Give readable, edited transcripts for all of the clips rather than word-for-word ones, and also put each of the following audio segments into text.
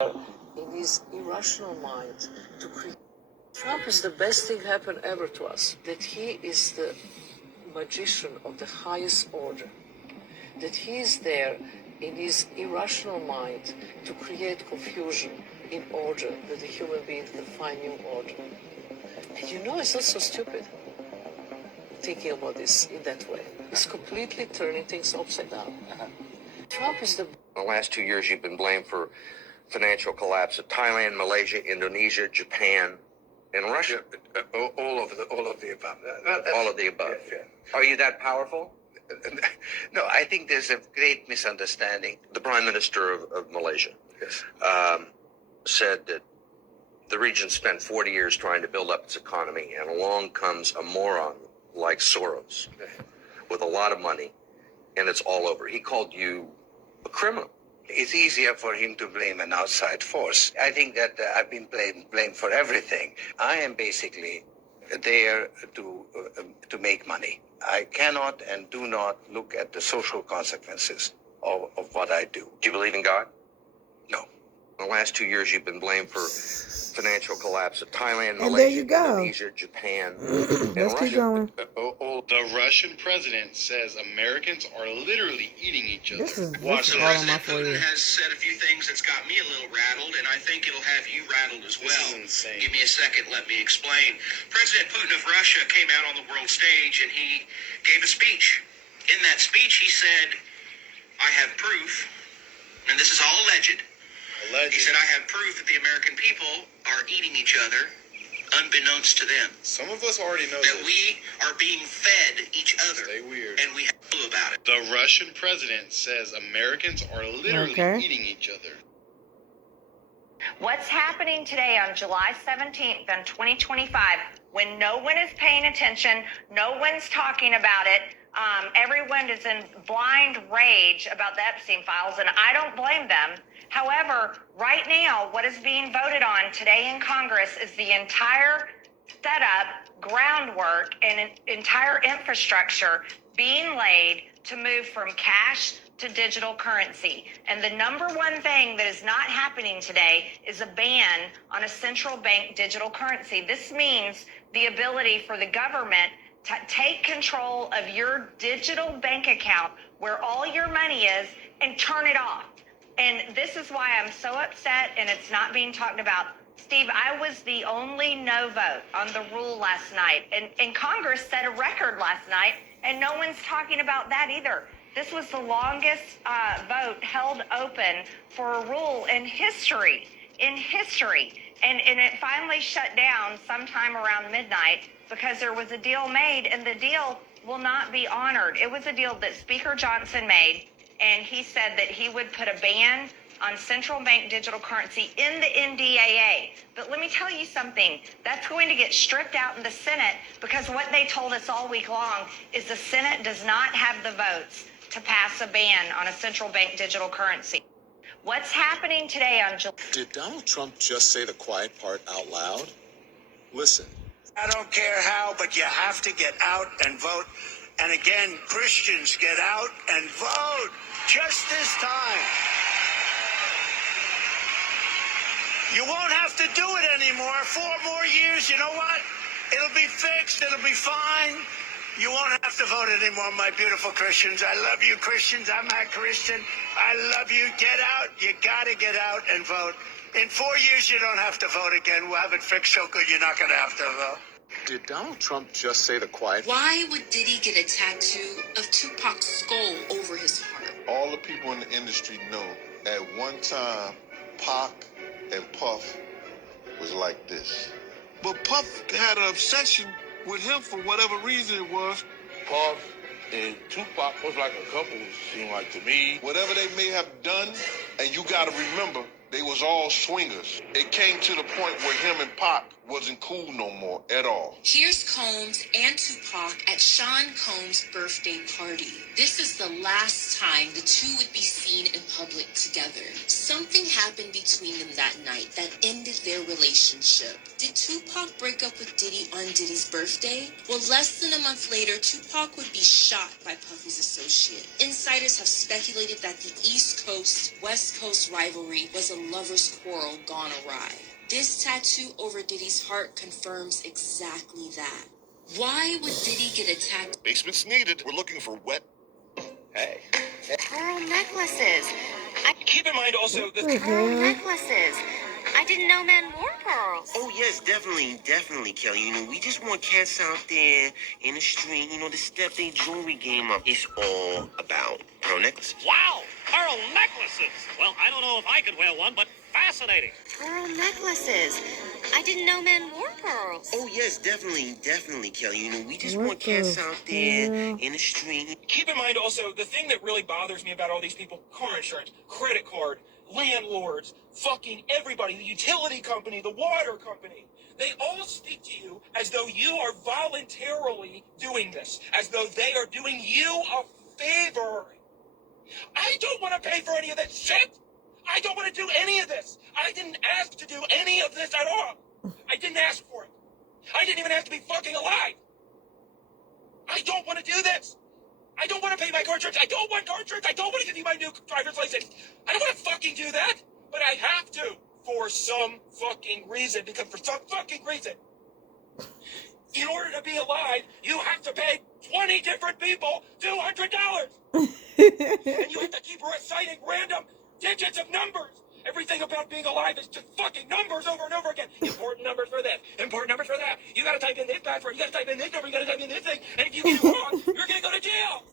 in his irrational mind to create. Trump is the best thing happened ever to us, that he is the magician of the highest order, that he is there in his irrational mind to create confusion in order that the human being can find new order. And you know, it's not so stupid thinking about this in that way. It's completely turning things upside down. Trump is the... In the last 2 years, you've been blamed for financial collapse of Thailand, Malaysia, Indonesia, Japan, and Russia. All of the above. All of the above. Yeah. Are you that powerful? No, I think there's a great misunderstanding. The Prime Minister of Malaysia said that the region spent 40 years trying to build up its economy, and along comes a moron like Soros with a lot of money, and it's all over. He called you a criminal. It's easier for him to blame an outside force. I think that I've been blamed for everything. I am basically there to make money. I cannot and do not look at the social consequences of what I do. Do you believe in God? No. In the last 2 years, you've been blamed for financial collapse of Thailand, And Malaysia, there you go. Indonesia, Japan, Let's keep going. The Russian president says Americans are literally eating each other. This is Watch all on my President Putin forehead. has said a few things that's got me a little rattled, and I think it'll have you rattled as well. This is insane. Give me a second, let me explain. President Putin of Russia came out on the world stage and he gave a speech. In that speech, he said, I have proof, and this is all alleged. He said, I have proof that the American people are eating each other, unbeknownst to them. Some of us already know That this. we are being fed each other. Stay weird. And we have to know about it. The Russian president says Americans are literally eating each other. What's happening today on July 17th in 2025, when no one is paying attention, no one's talking about it, everyone is in blind rage about the Epstein files, and I don't blame them. However, right now, what is being voted on today in Congress is the entire setup, groundwork, and entire infrastructure being laid to move from cash to digital currency. And the number one thing that is not happening today is a ban on a central bank digital currency. This means the ability for the government to take control of your digital bank account where all your money is and turn it off. And this is why I'm so upset and it's not being talked about. Steve, I was the only no vote on the rule last night. And Congress set a record last night, and no one's talking about that either. This was the longest vote held open for a rule in history. And it finally shut down sometime around midnight because there was a deal made, and the deal will not be honored. It was a deal that Speaker Johnson made, and he said that he would put a ban on central bank digital currency in the NDAA. But let me tell you something, that's going to get stripped out in the Senate because what they told us all week long is the Senate does not have the votes to pass a ban on a central bank digital currency. What's happening today on July? Did Donald Trump just say the quiet part out loud? Listen. I don't care how, but you have to get out and vote. And again, Christians, get out and vote just this time. You won't have to do it anymore. 4 more years, you know what? It'll be fixed. It'll be fine. You won't have to vote anymore, my beautiful Christians. I love you, Christians. I'm a Christian. I love you. Get out. You got to get out and vote. In 4 years, you don't have to vote again. We'll have it fixed so good you're not going to have to vote. Did Donald Trump just say the quiet? Why would Diddy get a tattoo of Tupac's skull over his heart? All the people in the industry know at one time, Pac and Puff was like this. But Puff had an obsession with him for whatever reason it was. Puff and Tupac was like a couple, it seemed like to me. Whatever they may have done, and you got to remember, they was all swingers. It came to the point where him and Pac wasn't cool no more at all. Here's Combs and Tupac at Sean Combs' birthday party. This is the last time the two would be seen in public together. Something happened between them that night that ended their relationship. Did Tupac break up with Diddy on Diddy's birthday? Well, less than a month later, Tupac would be shot by Puffy's associate. Insiders have speculated that the East Coast, West Coast rivalry was a a lover's quarrel gone awry. This tattoo over Diddy's heart confirms exactly that. Why would Diddy get a tattoo? Basement's needed. We're looking for wet. Hey. Pearl necklaces. Keep in mind also the Pearl necklaces. I didn't know men wore pearls. Oh, yes, definitely, Kelly. You know, we just want cats out there in the street, you know, to step their jewelry game up. It's all about pearl necklaces. Wow! Pearl necklaces! Well, I don't know if I could wear one, but fascinating. Pearl necklaces. I didn't know men wore pearls. Oh, yes, definitely, Kelly. You know, we just want cats out there in the street. keep in mind also the thing that really bothers me about all these people: car insurance, credit card, landlords, fucking everybody, the utility company, the water company. They all speak to you as though you are voluntarily doing this, as though they are doing you a favor. I don't want to pay for any of that shit. I don't want to do any of this. I didn't ask to do any of this at all. I didn't ask for it. I didn't even have to be fucking alive. I don't want to do this. I don't want to pay my car insurance. I don't want car insurance. I don't want to give you my new driver's license. I don't want to fucking do that, but I have to for some fucking reason, because for some fucking reason, in order to be alive, you have to pay 20 different people $200. And you have to keep reciting random digits of numbers. Everything about being alive is just fucking numbers over and over again. Important numbers for this, important numbers for that. You gotta type in this password, you gotta type in this number, you gotta type in this thing, and if you get it wrong, you're gonna go to jail.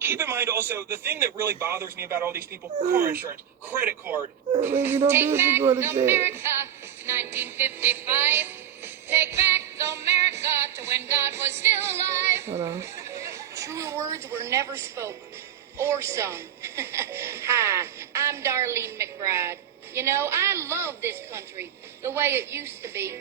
Keep in mind also, the thing that really bothers me about all these people: car insurance, credit card. Take back America, 1955. Take back America to when God was still alive. Hold on. Truer words were never spoken or sung. Hi, I'm Darlene McBride. You know, I love this country the way it used to be.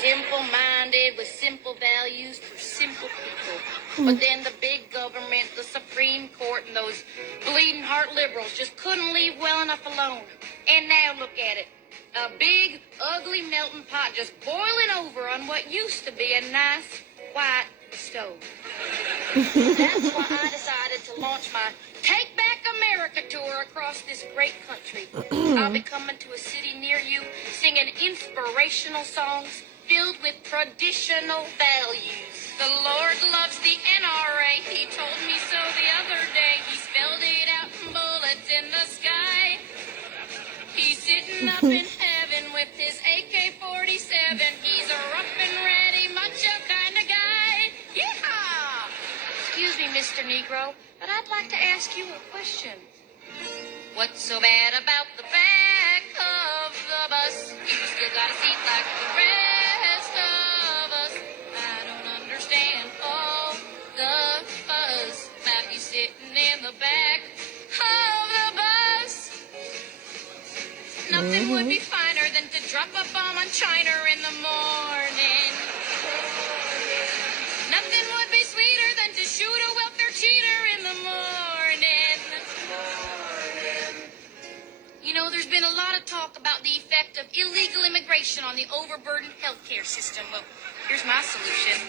Simple-minded with simple values for simple people. But then the big government, the Supreme Court, and those bleeding heart liberals just couldn't leave well enough alone. And now look at it. A big, ugly melting pot just boiling over on what used to be a nice, white stove. That's why I decided to launch my Take Back America tour across this great country. I'll be coming to a city near you, singing inspirational songs filled with traditional values. The Lord loves the NRA. He told me so the other day. He spelled it out in bullets in the sky. He's sitting up in heaven with his AK-47. He's a rough and ready, macho kind of guy. Yeehaw! Excuse me, Mr. Negro, but I'd like to ask you a question. What's so bad about the back of the bus? You still got a seat like the rest of us. I don't understand all the fuss about you sitting in the back of the bus. Nothing would be finer than to drop a bomb on China in the morning. Nothing would be sweeter than to shoot a welfare cheater in the morning. You know, there's been a lot of talk about the effect of illegal immigration on the overburdened healthcare system. Well, here's my solution.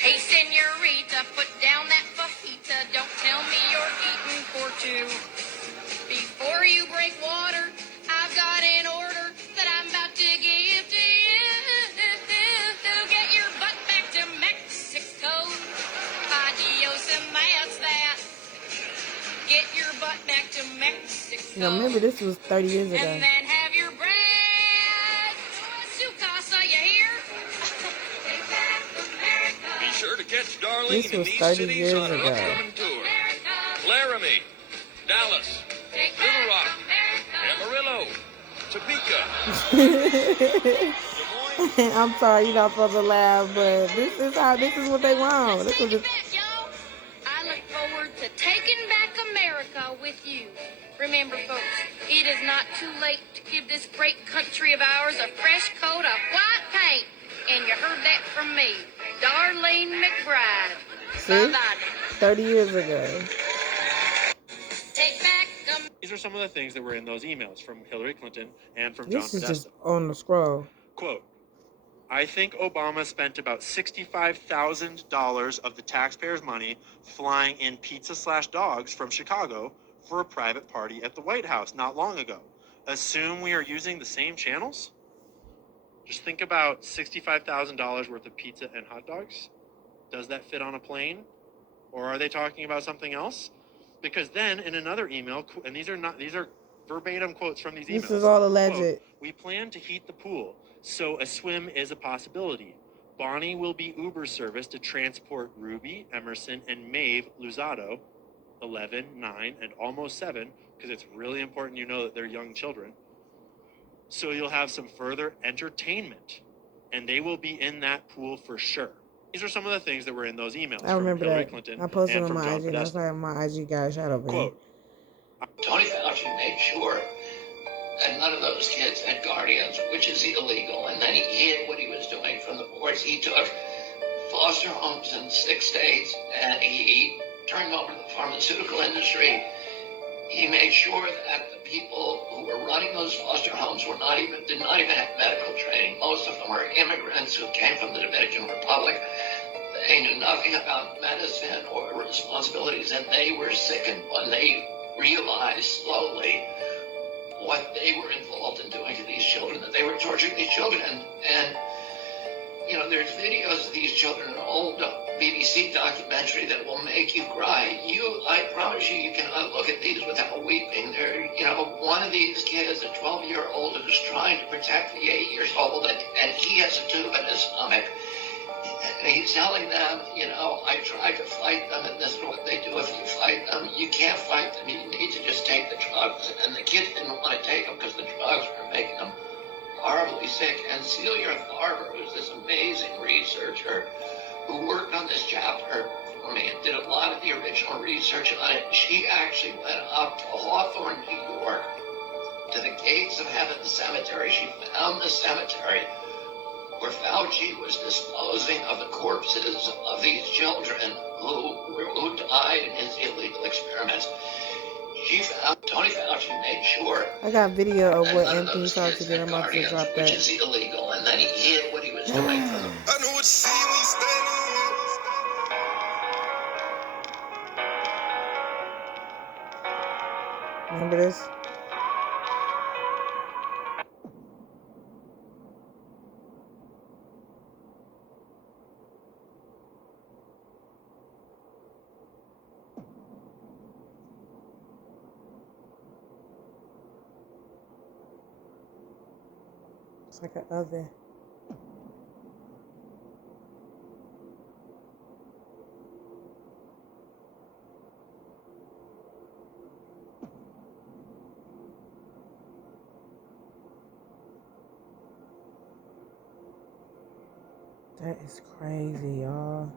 Hey, senorita, put down that fajita. Don't tell me you're eating for two. Before you break water, I've got an order that I'm about to give to you. Get your butt back to Mexico. Adios, and that's that. Get your butt back to Mexico. Now, remember, this was 30 years ago. And then have your bread. Su casa, you hear? Take back America. Be sure to catch Darlene This in was these 30 cities years on her ago. upcoming tour: Laramie, Dallas, Little Rock, Amarillo, Topeka. I'm sorry, you're not supposed to laugh, but this is what they want. This was just, I look forward to taking back America with you. Remember, folks, it is not too late to give this great country of ours a fresh coat of white paint. And you heard that from me, Darlene McBride. see? 30 years ago. Take back These are some of the things that were in those emails from Hillary Clinton and from John This is Podesta. just on the scroll. Quote, I think Obama spent about $65,000 of the taxpayers' money flying in pizza/dogs from Chicago for a private party at the White House not long ago. assume we are using the same channels? Just think about $65,000 worth of pizza and hot dogs. Does that fit on a plane? Or are they talking about something else? Because then in another email, and these are verbatim quotes from these emails. This is all alleged. Quote, we plan to heat the pool, so a swim is a possibility. Bonnie will be Uber service to transport Ruby, Emerson, and Maeve Luzado, 11, 9, and almost 7, because it's really important you know that they're young children. So you'll have some further entertainment, and they will be in that pool for sure. These are some of the things that were in those emails. I remember from Hillary that. Clinton I posted and on from my John IG. Podesta. That's why my IG got shot over. Quote, Tony Fauci made sure that none of those kids had guardians, which is illegal, and then he hid what he was doing from the boards. He took foster homes in 6 states, and he turned them over to the pharmaceutical industry. He made sure that the people who were running those foster homes did not even have medical training. Most of them were immigrants who came from the Dominican Republic. They knew nothing about medicine or responsibilities, and they were sickened when they realized slowly what they were involved in doing to these children, that they were torturing these children. And you know, there's videos of these children, an old BBC documentary that will make you cry. I promise you can look at these without weeping. One of these kids, a 12-year-old, who's trying to protect the 8-year-old, and he has a tube in his stomach. And he's telling them, I tried to fight them, and this is what they do if you fight them. You can't fight them. You need to just take the drugs. And the kids didn't want to take them because the drugs were making them horribly sick. And Celia Farber, who's this amazing researcher who worked on this chapter for me and did a lot of the original research on it, she actually went up to Hawthorne, New York, to the Gates of Heaven cemetery. She found the cemetery where Fauci was disposing of the corpses of these children who died in his illegal experiments. Tony Fauci made sure. I got video of what Anthony Fauci did. I'm about to drop that. Which is illegal, and then he hid what he was doing from them. I know what you see when you stand. Remember this? It's like an oven. That is crazy, y'all.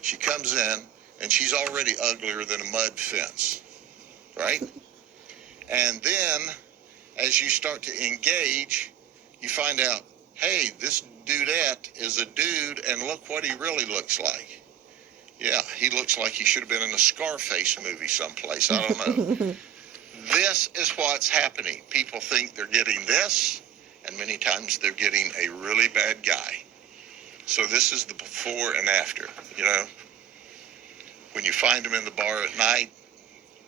She comes in, and she's already uglier than a mud fence, right? And then, as you start to engage, you find out, hey, this dudette is a dude, and look what he really looks like. Yeah, he looks like he should have been in a Scarface movie someplace. I don't know. This is what's happening. People think they're getting this, and many times they're getting a really bad guy. So this is the before and after, When you find them in the bar at night,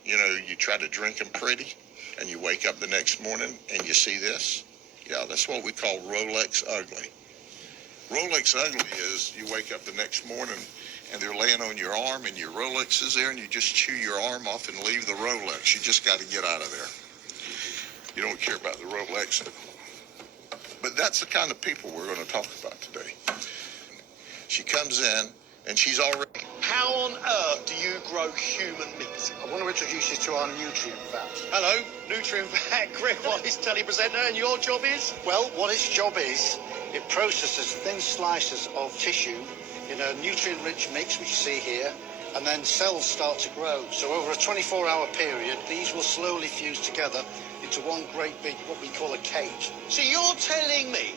you try to drink them pretty, and you wake up the next morning and you see this. Yeah, that's what we call Rolex ugly. Rolex ugly is you wake up the next morning and they're laying on your arm and your Rolex is there and you just chew your arm off and leave the Rolex. You just got to get out of there. You don't care about the Rolex. But that's the kind of people we're going to talk about today. She comes in and she's already... How on earth do you grow human meat? I want to introduce you to our nutrient vat. Hello, nutrient vat, Greg Wallace, telepresenter, and your job is? Well, what its job is, it processes thin slices of tissue in a nutrient-rich mix, which you see here, and then cells start to grow. So over a 24-hour period, these will slowly fuse together into one great big, what we call a cage. So you're telling me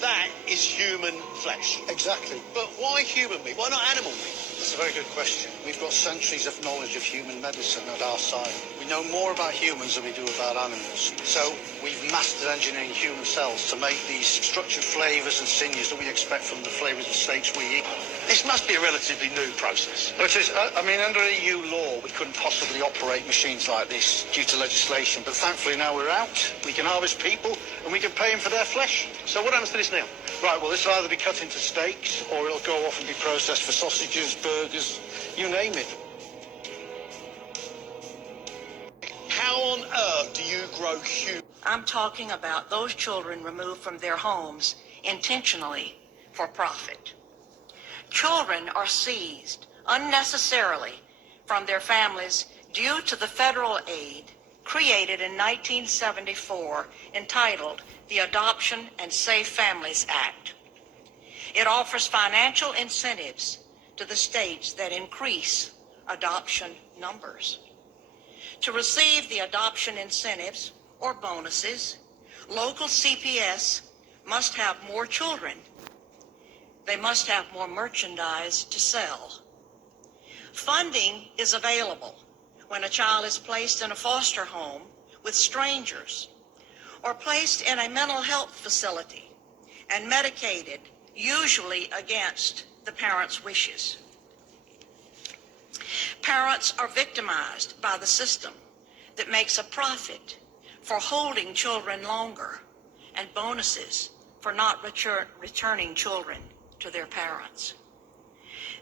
that is human flesh? Exactly. But why human meat? Why not animal meat? That's a very good question. We've got centuries of knowledge of human medicine at our side. We know more about humans than we do about animals. So we've mastered engineering human cells to make these structured flavours and sinews that we expect from the flavours of steaks we eat. This must be a relatively new process. Which is, I mean, under EU law, we couldn't possibly operate machines like this due to legislation. But thankfully now we're out. We can harvest people and we can pay them for their flesh. So what happens to this now? Right, well, this will either be cut into steaks or it'll go off and be processed for sausages, burgers, you name it. How on earth do you grow human? I'm talking about those children removed from their homes intentionally for profit. Children are seized unnecessarily from their families due to the federal aid created in 1974 entitled the Adoption and Safe Families Act. It offers financial incentives to the states that increase adoption numbers. To receive the adoption incentives or bonuses, local CPS must have more children. They must have more merchandise to sell. Funding is available when a child is placed in a foster home with strangers or placed in a mental health facility and medicated, usually against the parents' wishes. Parents are victimized by the system that makes a profit for holding children longer and bonuses for not returning children to their parents.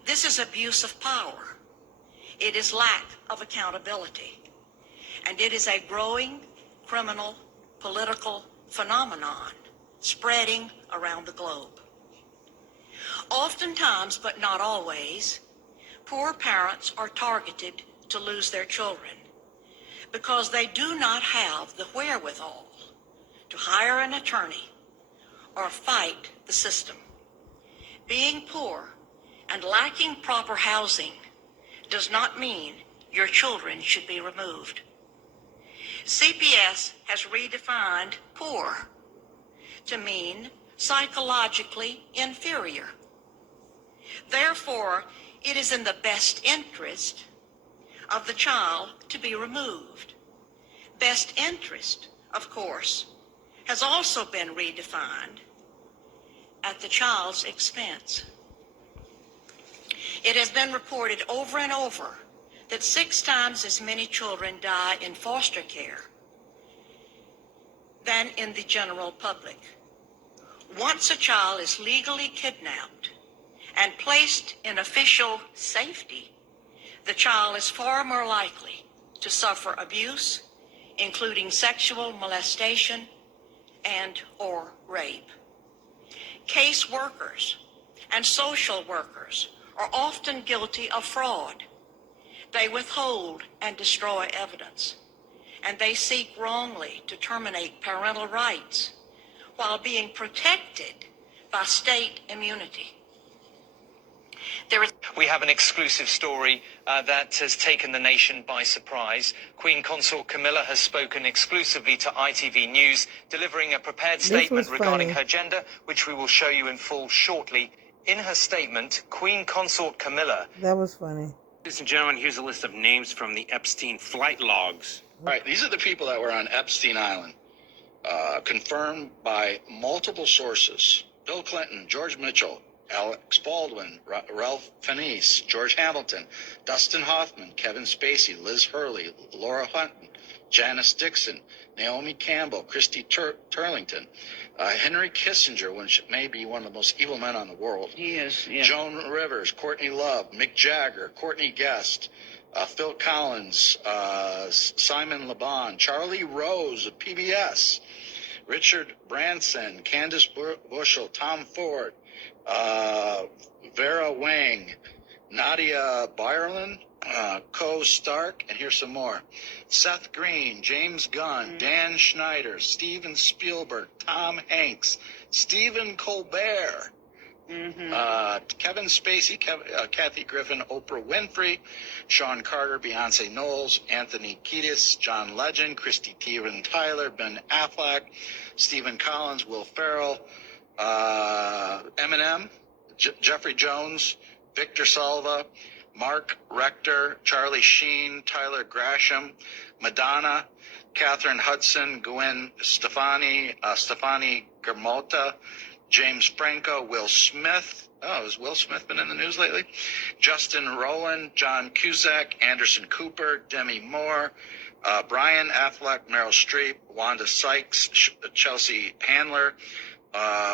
This is abuse of power. It is lack of accountability. And it is a growing criminal political phenomenon spreading around the globe. Oftentimes, but not always, poor parents are targeted to lose their children because they do not have the wherewithal to hire an attorney or fight the system. Being poor and lacking proper housing does not mean your children should be removed. CPS has redefined poor to mean psychologically inferior. Therefore, it is in the best interest of the child to be removed. Best interest, of course, has also been redefined at the child's expense. It has been reported over and over that 6 times as many children die in foster care than in the general public. Once a child is legally kidnapped and placed in official safety, the child is far more likely to suffer abuse, including sexual molestation and or rape. Case workers and social workers are often guilty of fraud. They withhold and destroy evidence, and they seek wrongly to terminate parental rights while being protected by state immunity. We have an exclusive story that has taken the nation by surprise. Queen Consort Camilla has spoken exclusively to ITV News, delivering a prepared statement regarding her gender, which we will show you in full shortly. In her statement, Queen Consort Camilla... That was funny. Ladies and gentlemen, here's a list of names from the Epstein flight logs. All right, these are the people that were on Epstein Island, confirmed by multiple sources. Bill Clinton, George Mitchell, Alex Baldwin, Ralph Fiennes, George Hamilton, Dustin Hoffman, Kevin Spacey, Liz Hurley, Laura Hutton, Janice Dixon, Naomi Campbell, Christy Turlington, Henry Kissinger, which may be one of the most evil men on the world. He is, yeah. Joan Rivers, Courtney Love, Mick Jagger, Courtney Guest, Phil Collins, Simon LeBon, Charlie Rose of PBS, Richard Branson, Candace Bushel, Tom Ford, Vera Wang, Nadia Byerlin, Ko Stark, and here's some more. Seth Green, James Gunn, Dan Schneider, Steven Spielberg, Tom Hanks, Stephen Colbert, Kevin Spacey, Kathy Griffin, Oprah Winfrey, Sean Carter, Beyonce Knowles, Anthony Kiedis, John Legend, Christy Teigen Tyler, Ben Affleck, Stephen Collins, Will Ferrell, Eminem, Jeffrey Jones, Victor Salva, Mark Rector, Charlie Sheen, Tyler Grasham, Madonna, Catherine Hudson, Gwen Stefani, Stefani Germota, James Franco, Will Smith. Oh, has Will Smith been in the news lately? Justin Rowland, John Cusack, Anderson Cooper, Demi Moore, Brian Affleck, Meryl Streep, Wanda Sykes, Chelsea Handler,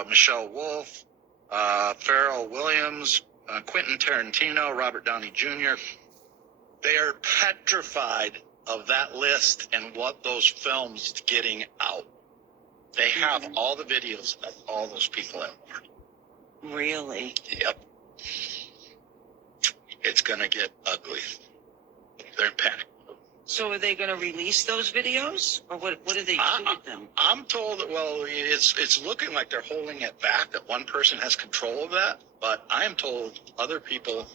Michelle Wolf, Pharrell Williams, Quentin Tarantino, Robert Downey Jr. They are petrified of that list and what those films getting out. They have all the videos of all those people at work. Really? Yep. It's going to get ugly. They're in panic. So are they going to release those videos, or what do they do with them? I'm told that, well, it's looking like they're holding it back, that one person has control of that, but I am told other people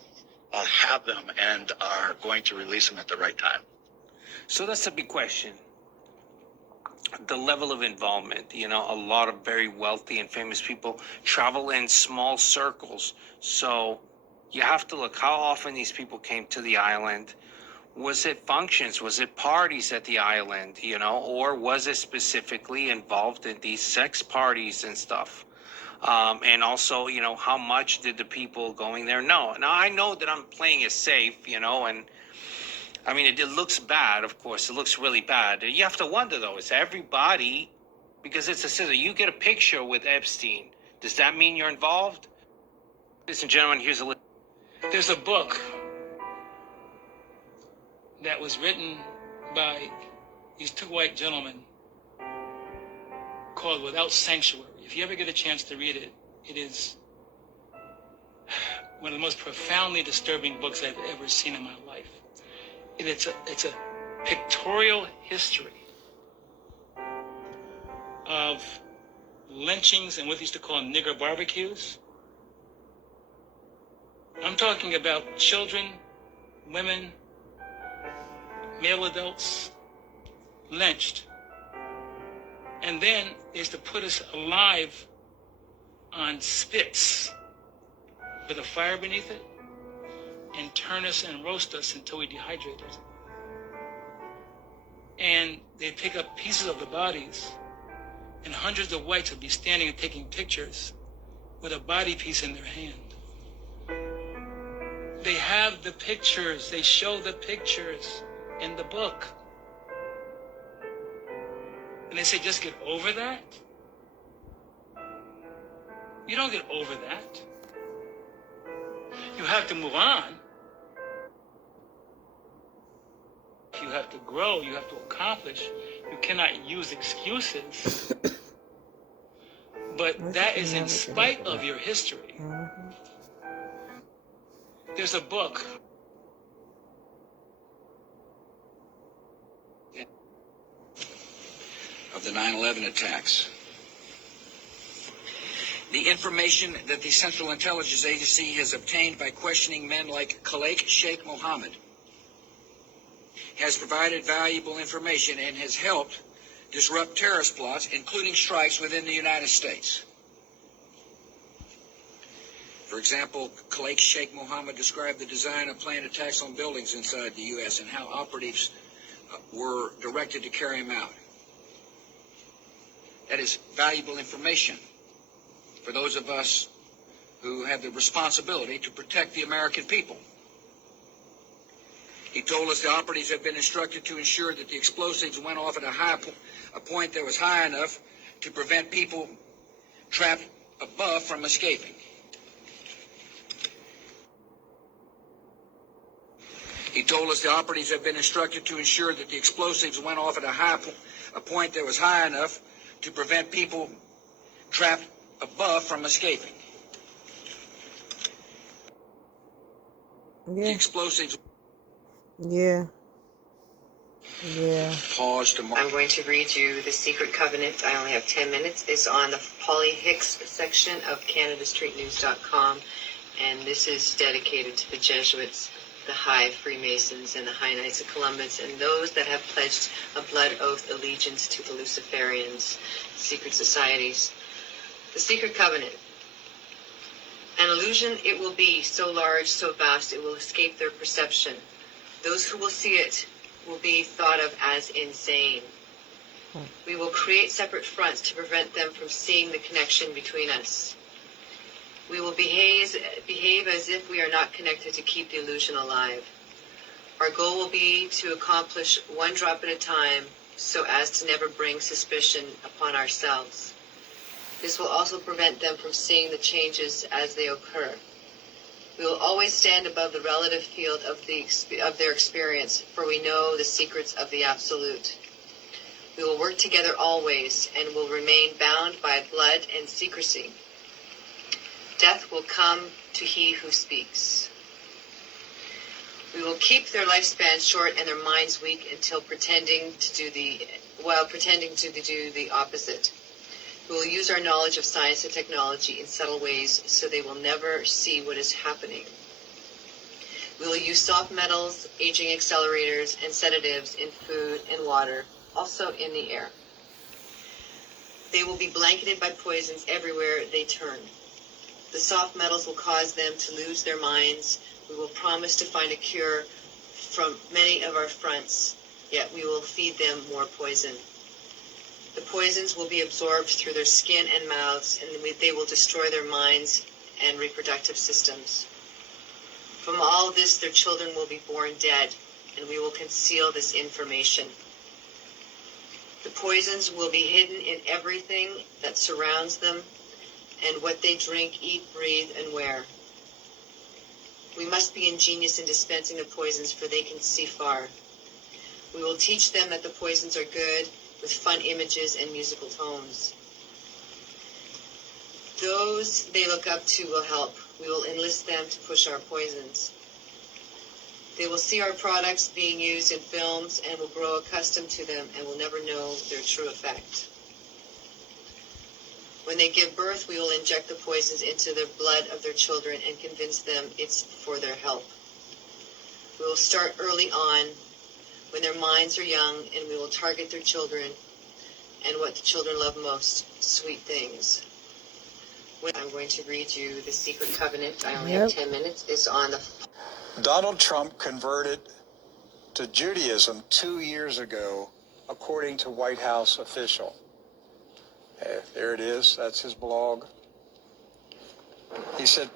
have them and are going to release them at the right time. So that's a big question. The level of involvement, a lot of very wealthy and famous people travel in small circles. So you have to look how often these people came to the island. Was it functions? Was it parties at the island, or was it specifically involved in these sex parties and stuff? And also, how much did the people going there know? Now, I know that I'm playing it safe, and I mean, it looks bad, of course. It looks really bad. You have to wonder, though, is everybody, because it's a scissor, you get a picture with Epstein. Does that mean you're involved? Ladies and gentlemen, here's a list. There's a book that was written by these two white gentlemen called Without Sanctuary. If you ever get a chance to read it, it is one of the most profoundly disturbing books I've ever seen in my life. And it's a pictorial history of lynchings and what they used to call nigger barbecues. I'm talking about children, women, male adults lynched. And then is to put us alive on spits with a fire beneath it and turn us and roast us until we dehydrated. And they pick up pieces of the bodies, and hundreds of whites would be standing and taking pictures with a body piece in their hand. They have the pictures, they show the pictures in the book. And they say, just get over that? You don't get over that. You have to move on. You have to grow, you have to accomplish. You cannot use excuses. But that is in spite of your history. There's a book. Of the 9/11 attacks. The information that the Central Intelligence Agency has obtained by questioning men like Khalid Sheikh Mohammed has provided valuable information and has helped disrupt terrorist plots, including strikes within the United States. For example, Khalid Sheikh Mohammed described the design of planned attacks on buildings inside the U.S. and how operatives were directed to carry them out. That is valuable information for those of us who have the responsibility to protect the American people. He told us the operatives had been instructed to ensure that the explosives went off at a point that was high enough to prevent people trapped above from escaping. He told us the operatives had been instructed to ensure that the explosives went off at a point that was high enough to prevent people trapped above from escaping. Yeah. The explosives. Yeah. Pause to. I'm going to read you the secret covenant. I only have 10 minutes. It's on the Polly Hicks section of CanadaStreetNews.com, and this is dedicated to the Jesuits, the High Freemasons, and the High Knights of Columbus, and those that have pledged a blood oath allegiance to the Luciferians, secret societies. The secret covenant. An illusion it will be, so large, so vast, it will escape their perception. Those who will see it will be thought of as insane. We will create separate fronts to prevent them from seeing the connection between us. We will behave as if we are not connected to keep the illusion alive. Our goal will be to accomplish one drop at a time so as to never bring suspicion upon ourselves. This will also prevent them from seeing the changes as they occur. We will always stand above the relative field of their experience, for we know the secrets of the Absolute. We will work together always and will remain bound by blood and secrecy. Death will come to he who speaks. We will keep their lifespan short and their minds weak until pretending to do the opposite. We will use our knowledge of science and technology in subtle ways so they will never see what is happening. We will use soft metals, aging accelerators, and sedatives in food and water, also in the air. They will be blanketed by poisons everywhere they turn. The soft metals will cause them to lose their minds. We will promise to find a cure from many of our fronts, yet we will feed them more poison. The poisons will be absorbed through their skin and mouths, and they will destroy their minds and reproductive systems. From all this, their children will be born dead, and we will conceal this information. The poisons will be hidden in everything that surrounds them and what they drink, eat, breathe, and wear. We must be ingenious in dispensing the poisons, for they can see far. We will teach them that the poisons are good, with fun images and musical tones. Those they look up to will help. We will enlist them to push our poisons. They will see our products being used in films and will grow accustomed to them and will never know their true effect. When they give birth, we will inject the poisons into the blood of their children and convince them it's for their help. We will start early on, when their minds are young, and we will target their children and what the children love most, sweet things. I'm going to read you the secret covenant. I only have 10 minutes. It's on the... Donald Trump converted to Judaism 2 years ago, according to White House official. There it is. That's his blog. He said,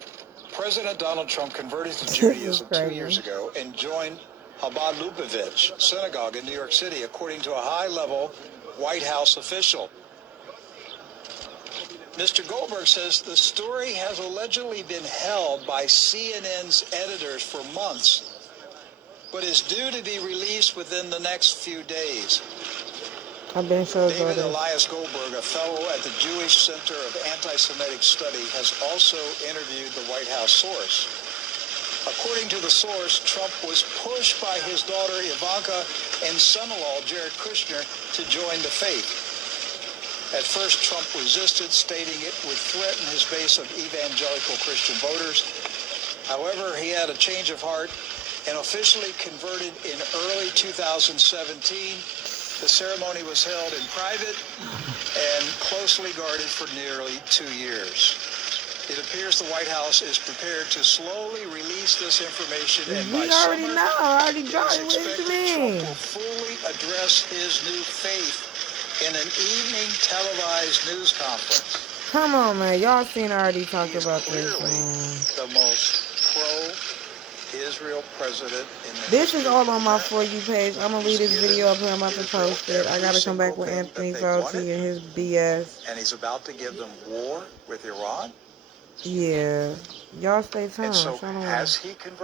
President Donald Trump converted to Judaism 2 years ago and joined Chabad Lubavitch Synagogue in New York City, according to a high-level White House official. Mr. Goldberg says the story has allegedly been held by CNN's editors for months, but is due to be released within the next few days. David Elias Goldberg, a fellow at the Jewish Center of Anti-Semitic Study, has also interviewed the White House source. According to the source, Trump was pushed by his daughter Ivanka and son-in-law Jared Kushner to join the faith. At first, Trump resisted, stating it would threaten his base of evangelical Christian voters. However, he had a change of heart and officially converted in early 2017. The ceremony was held in private and closely guarded for nearly 2 years. It appears the White House is prepared to slowly release this information, and by summer, it is expected Trump will fully address his new faith in an evening televised news conference. Come on, man. Y'all seen I already talked about this, Clearly man. the most pro-Israel president in the This is all on my For You page. I'm going to leave this video up here. I'm about to post it. I got to come back with Anthony Fauci and his BS. And he's about to give them war with Iran. Yeah. Y'all stay tuned. And so has he converted?